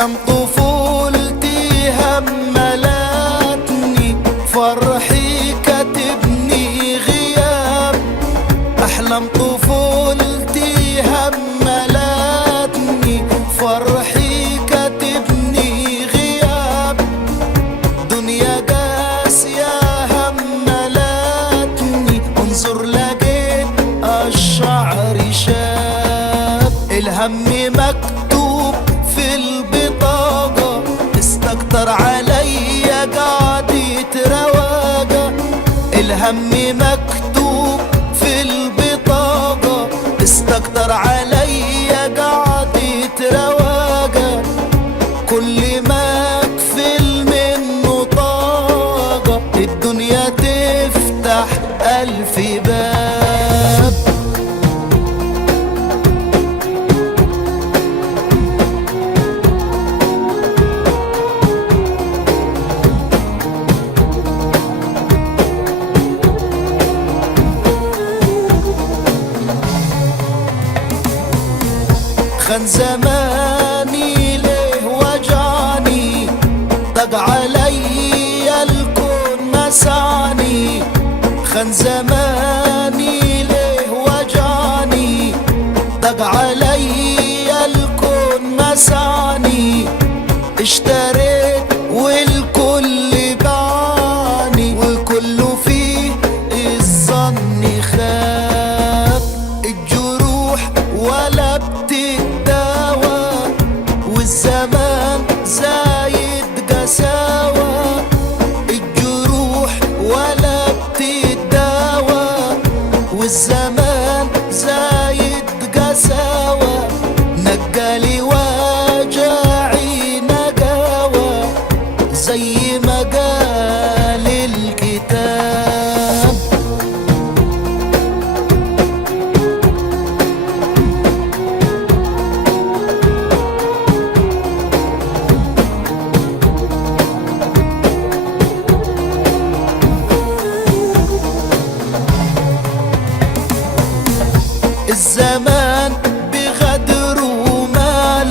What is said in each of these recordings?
أحلام طفولتي هملتني، فرحي كاتبني غياب. أحلام طفولتي هملتني، فرحي كاتبني غياب. دنيا قاسية هملتني، انظر لقيت الشعر شاب. الهم مكتوب في البطاقة، استكتر عليا قعدة رواقة. الهم مكتوب في البطاقة، استكتر عليا قعدة رواقة. كل ما اقفل منه طاقة، الدنيا تفتح ألف باب. خان زماني ليه وجعني، ضاق عليا الكون مسعني. خان زماني ليه وجعني، ضاق عليا الكون مسعني. اشتريت والكل باعني، والكل فيه الظن خاب. الجروح ولا بتتداوى، والزمان زايد قساوة. الجروح ولا بتتداوى، والزمان زايد قساوة. نقالي وجعي نقاوة، زي ما قال الكتاب. الزمان بغدر ومال،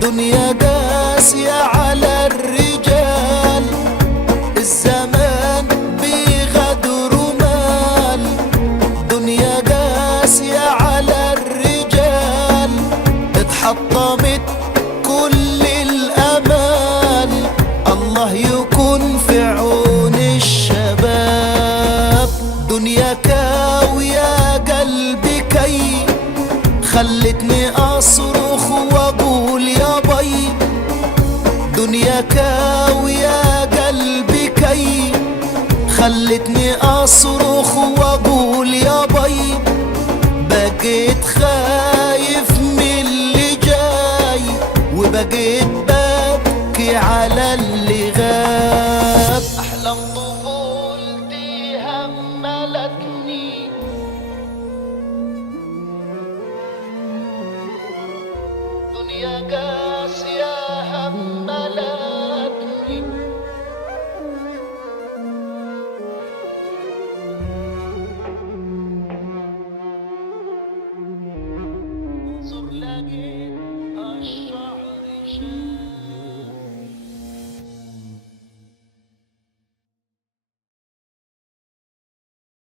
دنيا قاسية على الرجال. الزمان بغدر ومال، دنيا قاسية على الرجال. اتحطمت كل الأمال، الله يكون في عون الشباب. دنيا كاوية قلبي كي، خلتني أصرخ وأقول يا بي. دنيا كاوية قلبي كي، خلتني أصرخ وأقول يا بي. بقيت خايف من اللي جاي، وبقيت ببكي على اللي غاب. أحلام طفولتي هملتني، دنيا قاسية هملتني. انظر لقيت الشعر شاب.